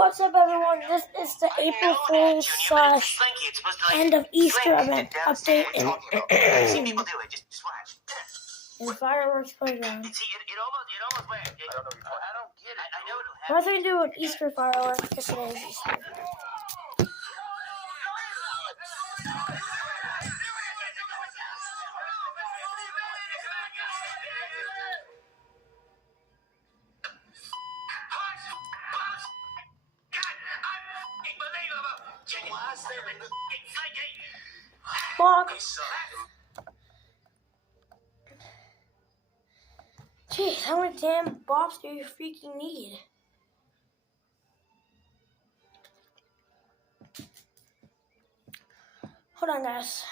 What's up, everyone? This is the April Fool's / end of Easter event update in Fireworks Playground. Nothing to do with Easter fireworks because today is Easter. Box. Jeez, how many damn bops do you freaking need? Hold on, guys.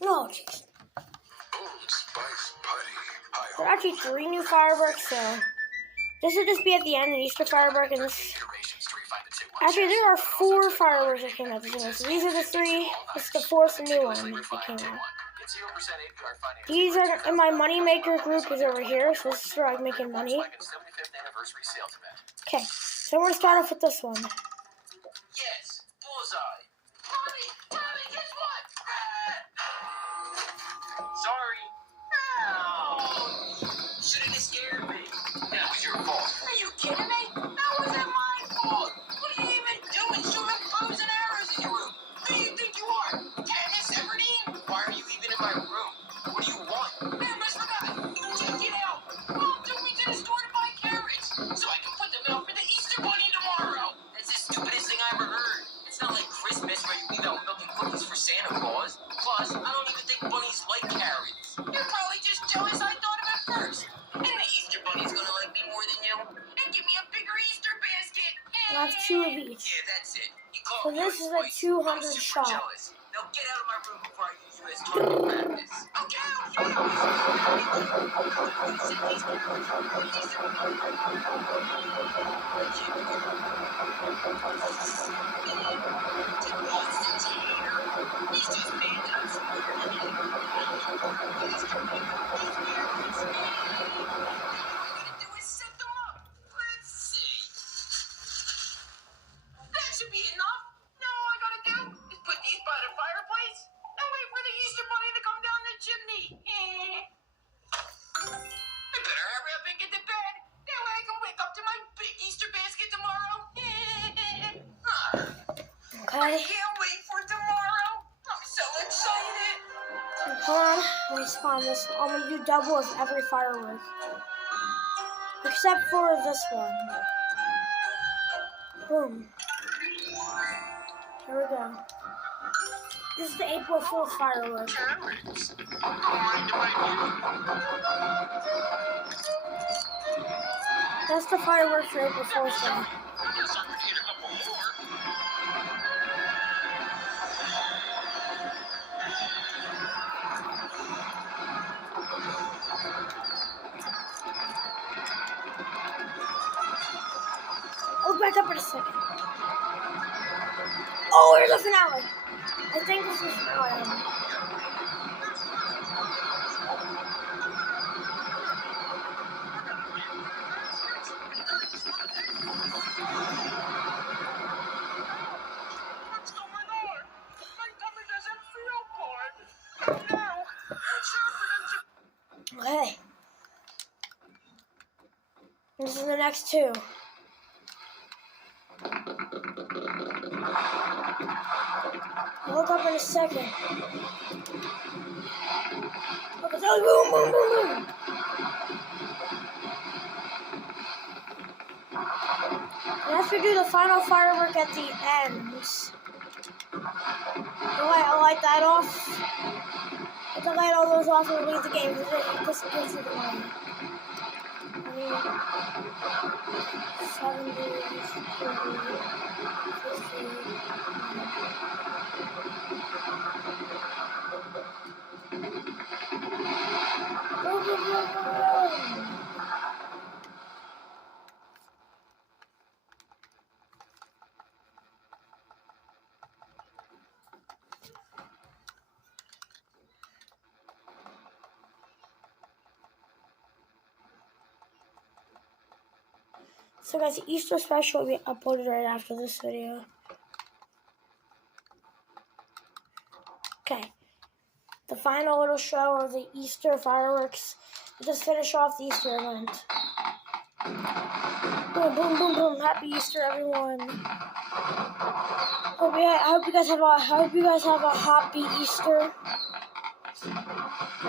No, jeez. There are actually 3 new fireworks, so this will just be at the end, an Easter firework, and this. Actually, there are 4 fireworks that came out this year. So these are the 3. This is the 4th new one that came out. These are in my moneymaker group is over here, so this is where I'm making money. Okay, so we're gonna start off with this one. Yes, bullseye. Mommy, guess what? Sorry. Oh, shouldn't have scared me. That was your fault. Are you kidding me? That wasn't my fault. What are you even doing? Shooting bows and arrows in your room. Who do you think you are? Katniss Everdeen? Why are you even in my room? What do you want? Man, Mr. Guy, check it out. Mom took me to the store to buy carrots so I can put them out for the Easter Bunny tomorrow. That's the stupidest thing I ever heard. It's not like Christmas where you leave out milk and cookies for Santa Claus. Plus, I don't even think bunnies like carrots. You're probably just jealous I thought of it first. And the Easter Bunny's gonna like me more than you. And give me a bigger Easter basket. I have 2 of each. Yeah, that's it. You So called me this is a twice. 200 I'm super shot. jealous. Now get out of my room before I use you as target practice. Okay. That should be enough. Now all I gotta do is put these by the fireplace and wait for the Easter Bunny to come down the chimney. I better hurry up and get to bed. That way I can wake up to my big Easter basket tomorrow. I Okay. can't wait for tomorrow. I'm so excited. Hold on. Let me spawn this. I'm gonna do double of every firework. Except for this one. Boom. Here we go. This is the April Fool's firework. Carrots. Don't mind if I That's the firework for April Fool's Day. do. I guess I'm gonna eat a couple more. I'll back up in a second. Oh, here's a finale. I think this is the finale. What's going on? My tummy doesn't feel good. Now, what's happening to Okay. This is the next 2. I'll look up in a second. Look, it's like boom, boom, boom, boom. I have to do the final firework at the end. I'll light that off. I have to light all those off and leave the game because this gives you the money. 70, 30, 50. So guys, the Easter special will be uploaded right after this video. Okay. The final little show of the Easter fireworks. We just finish off the Easter event. Boom, boom, boom, boom. Happy Easter, everyone. I hope you guys have a happy Easter.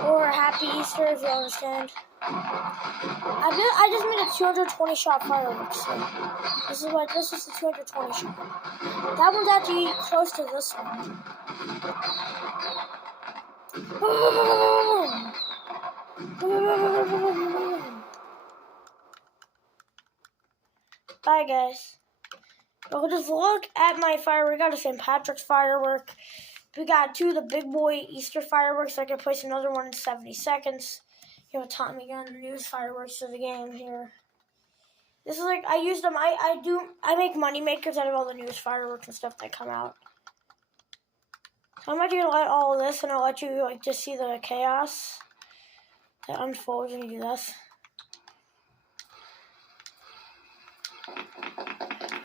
Or a happy Easter, if you understand. I just made a 220 shot fireworks. So this is the 220 shot. That one's actually close to this one. Bye, guys. Well, just look at my firework. We got a St. Patrick's firework. We got 2 of the big boy Easter fireworks. I can place another one in 70 seconds. Here with Tommy Gun, the newest fireworks of the game here. This is like, I use them, I make money makers out of all the newest fireworks and stuff that come out. So I'm actually gonna let all of this, and I'll let you like just see the chaos that unfolds when you do this.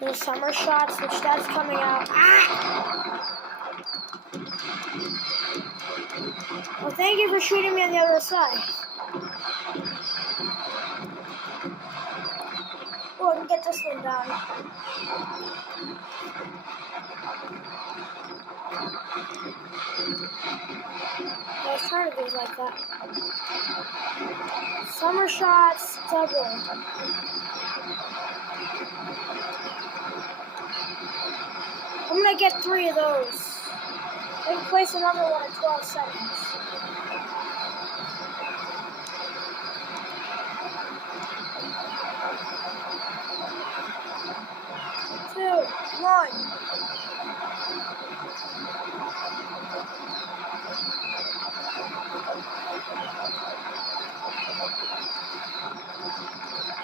The summer shots, which that's coming out. Ah! Well, thank you for shooting me on the other side. Oh, I can get this one down. I was trying to do it like that. Summer shots, double. I'm gonna get 3 of those. I can place another one in 12 seconds. Two, one.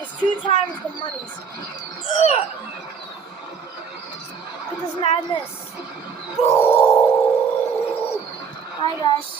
It's 2 times the money's. Look at this madness. Bye, guys.